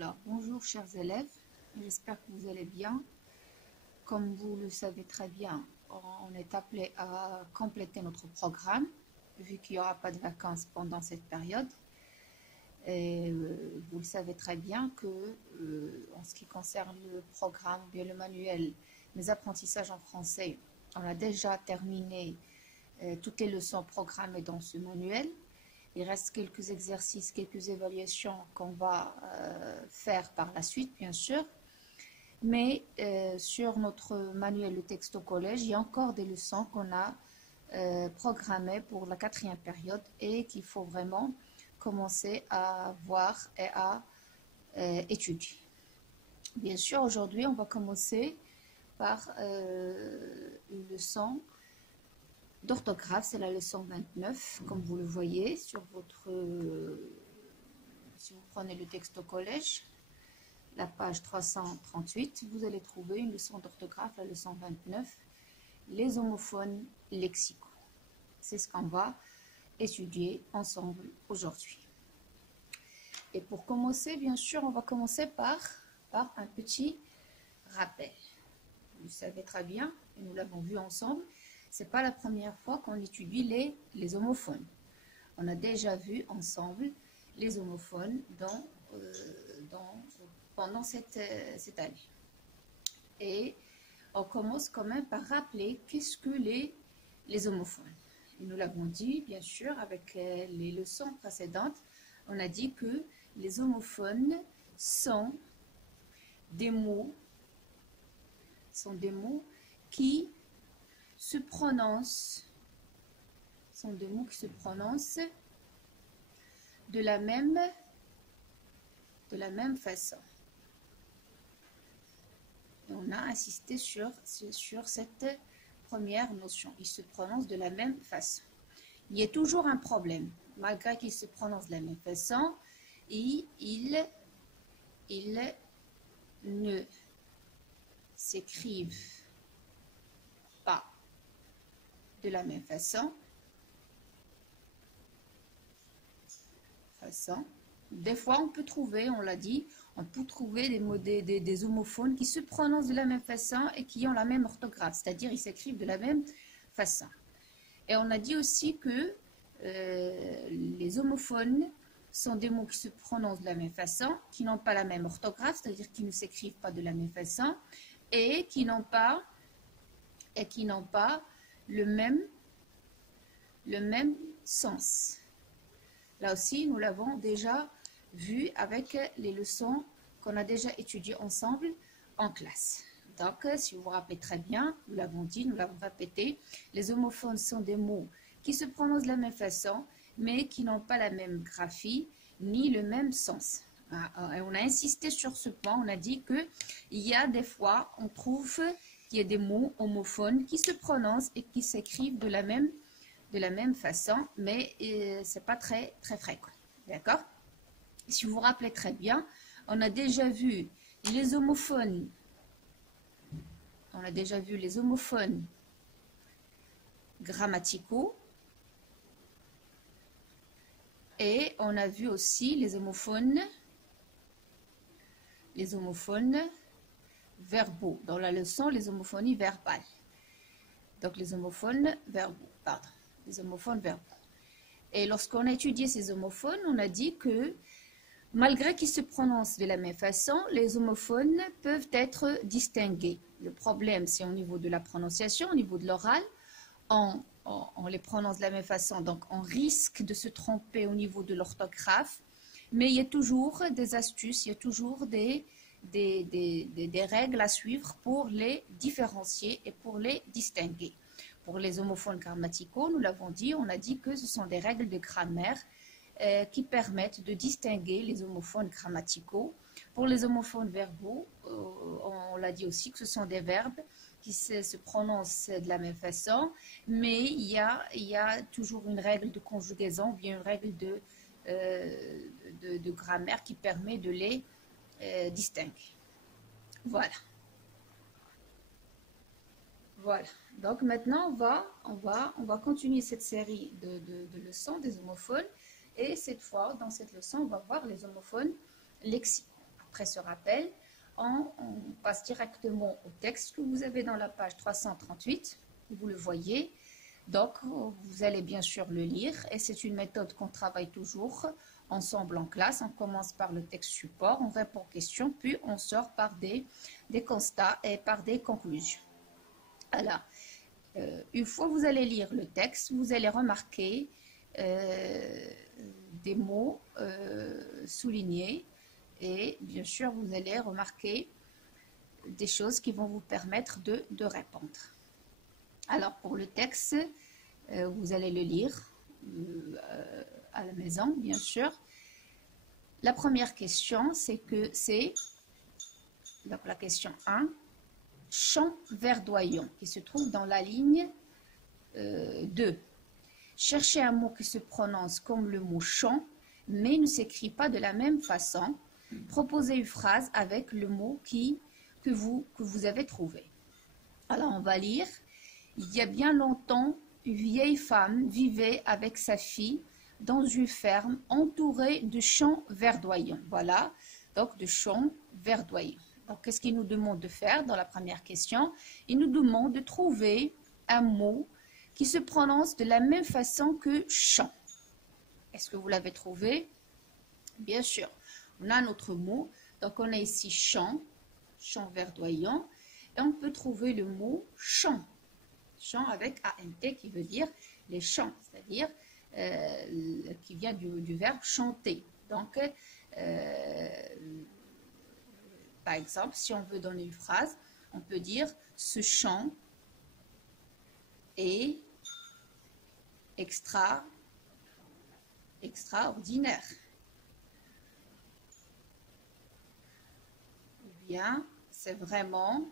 Alors, bonjour chers élèves, j'espère que vous allez bien. Comme vous le savez très bien, on est appelé à compléter notre programme, vu qu'il n'y aura pas de vacances pendant cette période. Et vous le savez très bien que, en ce qui concerne le programme, bien le manuel, mes apprentissages en français, on a déjà terminé toutes les leçons programmées dans ce manuel. Il reste quelques exercices, quelques évaluations qu'on va faire par la suite, bien sûr. Mais sur notre manuel Le texte au collège, il y a encore des leçons qu'on a programmées pour la 4e période et qu'il faut vraiment commencer à voir et à étudier. Bien sûr, aujourd'hui, on va commencer par une leçon d'orthographe, c'est la leçon 29, comme vous le voyez sur votre... si vous prenez le texte au collège, la page 338, vous allez trouver une leçon d'orthographe, la leçon 29, les homophones lexicaux. C'est ce qu'on va étudier ensemble aujourd'hui. Et pour commencer, bien sûr, on va commencer par un petit rappel. Vous le savez très bien, et nous l'avons vu ensemble, c'est pas la première fois qu'on étudie les homophones. On a déjà vu ensemble les homophones pendant cette année. Et on commence quand même par rappeler qu'est-ce que les homophones. Et nous l'avons dit, bien sûr, avec les leçons précédentes, on a dit que les homophones sont des mots qui se prononcent, de la même façon. Et on a insisté sur cette première notion. Ils se prononcent de la même façon. Il y a toujours un problème. Malgré qu'ils se prononcent de la même façon, ils ne s'écrivent pas de la même façon. Des fois, on peut trouver, on l'a dit, on peut trouver des homophones qui se prononcent de la même façon et qui ont la même orthographe, c'est-à-dire ils s'écrivent de la même façon. Et on a dit aussi que les homophones sont des mots qui se prononcent de la même façon, qui n'ont pas la même orthographe, c'est-à-dire qui ne s'écrivent pas de la même façon et qui n'ont pas le même sens. Là aussi, nous l'avons déjà vu avec les leçons qu'on a déjà étudiées ensemble en classe. Donc, si vous vous rappelez très bien, nous l'avons dit, nous l'avons répété, les homophones sont des mots qui se prononcent de la même façon, mais qui n'ont pas la même graphie, ni le même sens. Et on a insisté sur ce point, on a dit qu'il y a des fois, on trouve qu'il y a des mots homophones qui se prononcent et qui s'écrivent de la même façon, mais c'est pas très fréquent. D'accord? Si vous vous rappelez très bien, on a déjà vu les homophones. On a déjà vu les homophones grammaticaux. Et on a vu aussi les homophones verbaux. Dans la leçon, les homophonies verbales. Donc les homophones verbaux, pardon. Les homophones verbaux. Et lorsqu'on a étudié ces homophones, on a dit que malgré qu'ils se prononcent de la même façon, les homophones peuvent être distingués. Le problème, c'est au niveau de la prononciation, au niveau de l'oral. On les prononce de la même façon, donc on risque de se tromper au niveau de l'orthographe. Mais il y a toujours des astuces, il y a toujours des règles à suivre pour les différencier et pour les distinguer. Pour les homophones grammaticaux, nous l'avons dit, on a dit que ce sont des règles de grammaire qui permettent de distinguer les homophones grammaticaux. Pour les homophones verbaux, on l'a dit aussi que ce sont des verbes qui se prononcent de la même façon, mais il y a toujours une règle de conjugaison, ou bien une règle de grammaire qui permet de les distinguer. Voilà. Donc maintenant, on va continuer cette série de leçons des homophones. Et cette fois, dans cette leçon, on va voir les homophones lexicaux. après ce rappel, on passe directement au texte que vous avez dans la page 338. Vous le voyez. Donc, vous allez bien sûr le lire. Et c'est une méthode qu'on travaille toujours ensemble en classe. On commence par le texte support, on répond aux questions, puis on sort par des constats et par des conclusions. Alors, une fois que vous allez lire le texte, vous allez remarquer des mots soulignés et bien sûr vous allez remarquer des choses qui vont vous permettre de répondre. Alors pour le texte, vous allez le lire à la maison bien sûr. La première question c'est donc la question 1, chant verdoyant qui se trouve dans la ligne 2. Cherchez un mot qui se prononce comme le mot chant, mais ne s'écrit pas de la même façon. Proposez une phrase avec le mot que vous avez trouvé. Alors, on va lire. Il y a bien longtemps, une vieille femme vivait avec sa fille dans une ferme entourée de champs verdoyants. Voilà, donc de champs verdoyants. Donc, qu'est-ce qu'il nous demande de faire dans la première question? Il nous demande de trouver un mot qui se prononce de la même façon que champ. Est-ce que vous l'avez trouvé? Bien sûr. On a un autre mot. Donc, on a ici champ, champ verdoyant. Et on peut trouver le mot champ. Champ avec ANT qui veut dire les champs, c'est-à-dire qui vient du verbe chanter. Donc, par exemple, si on veut donner une phrase, on peut dire ce chant est extraordinaire. Ou bien, c'est vraiment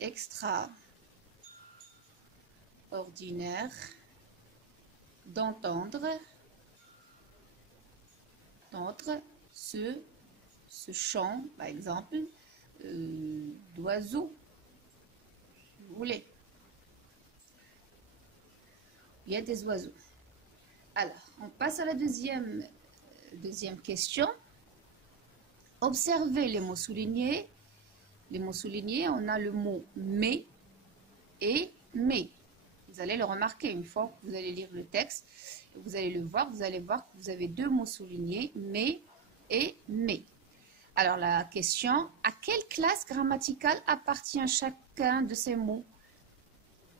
extraordinaire d'entendre ce chant, par exemple, d'oiseaux, si vous voulez. Il y a des oiseaux. Alors, on passe à la deuxième question. Observez les mots soulignés. Les mots soulignés, on a le mot mais et mais. Vous allez le remarquer une fois que vous allez lire le texte. Vous allez le voir, vous allez voir que vous avez deux mots soulignés, mais et mais. Alors la question, à quelle classe grammaticale appartient chacun de ces mots?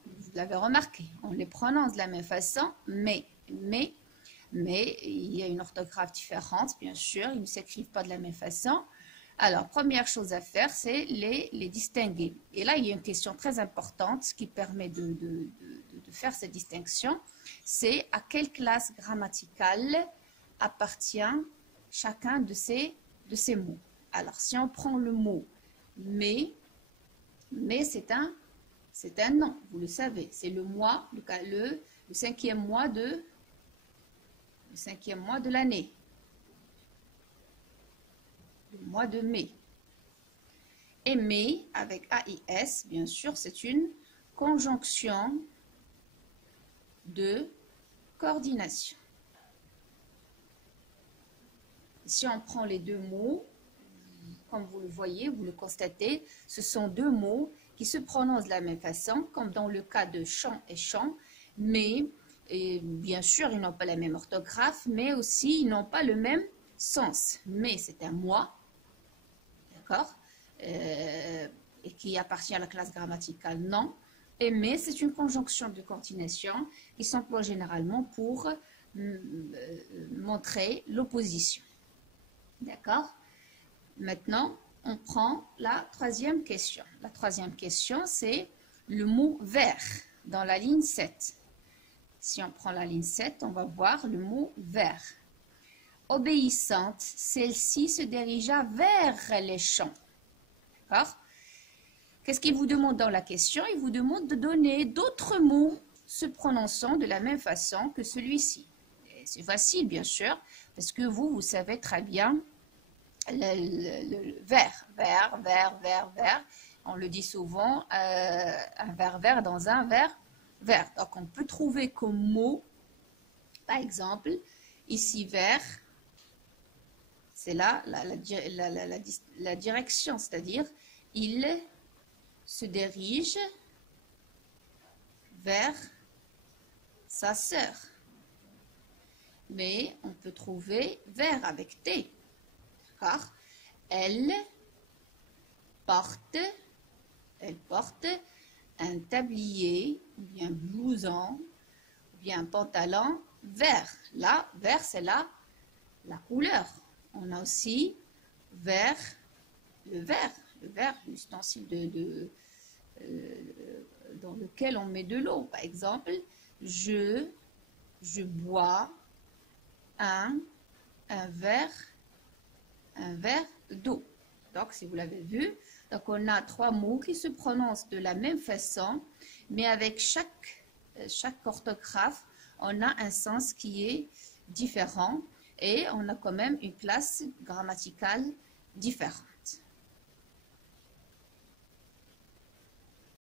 Vous l'avez remarqué, on les prononce de la même façon, mais il y a une orthographe différente, bien sûr, ils ne s'écrivent pas de la même façon. Alors, première chose à faire, c'est les distinguer. Et là, il y a une question très importante qui permet de faire cette distinction. C'est à quelle classe grammaticale appartient chacun de ces mots. Alors, si on prend le mot mais c'est un nom, vous le savez. C'est le mois, le cinquième mois de l'année. Le mois de mai. Et mai, avec AIS, bien sûr, c'est une conjonction de coordination. Si on prend les deux mots, comme vous le voyez, vous le constatez, ce sont deux mots qui se prononcent de la même façon, comme dans le cas de chant et chant, mais bien sûr, ils n'ont pas la même orthographe, mais aussi ils n'ont pas le même sens. Mais c'est un mois, d'accord, et qui appartient à la classe grammaticale non. Et mais c'est une conjonction de coordination qui s'emploie généralement pour montrer l'opposition. D'accord? Maintenant, on prend la troisième question. La troisième question, c'est le mot vers dans la ligne 7. Si on prend la ligne 7, on va voir le mot vers. Obéissante, celle-ci se dirigea vers les champs. D'accord? Qu'est-ce qu'il vous demande dans la question? Il vous demande de donner d'autres mots se prononçant de la même façon que celui-ci. C'est facile, bien sûr, parce que vous savez très bien le vers. On le dit souvent, un vers dans un vers. Donc, on peut trouver comme mot, par exemple, Ici, vers, c'est là la direction, c'est-à-dire il se dirige vers sa sœur. Mais on peut trouver vers avec T. Car elle porte un tablier, ou bien blouson, ou bien un pantalon vert. Là, vert, c'est la couleur. On a aussi vert, le verre, l'ustensile dans lequel on met de l'eau. Par exemple, je bois un verre d'eau. Donc, si vous l'avez vu, donc on a trois mots qui se prononcent de la même façon, mais avec chaque orthographe, on a un sens qui est différent et on a quand même une classe grammaticale différente.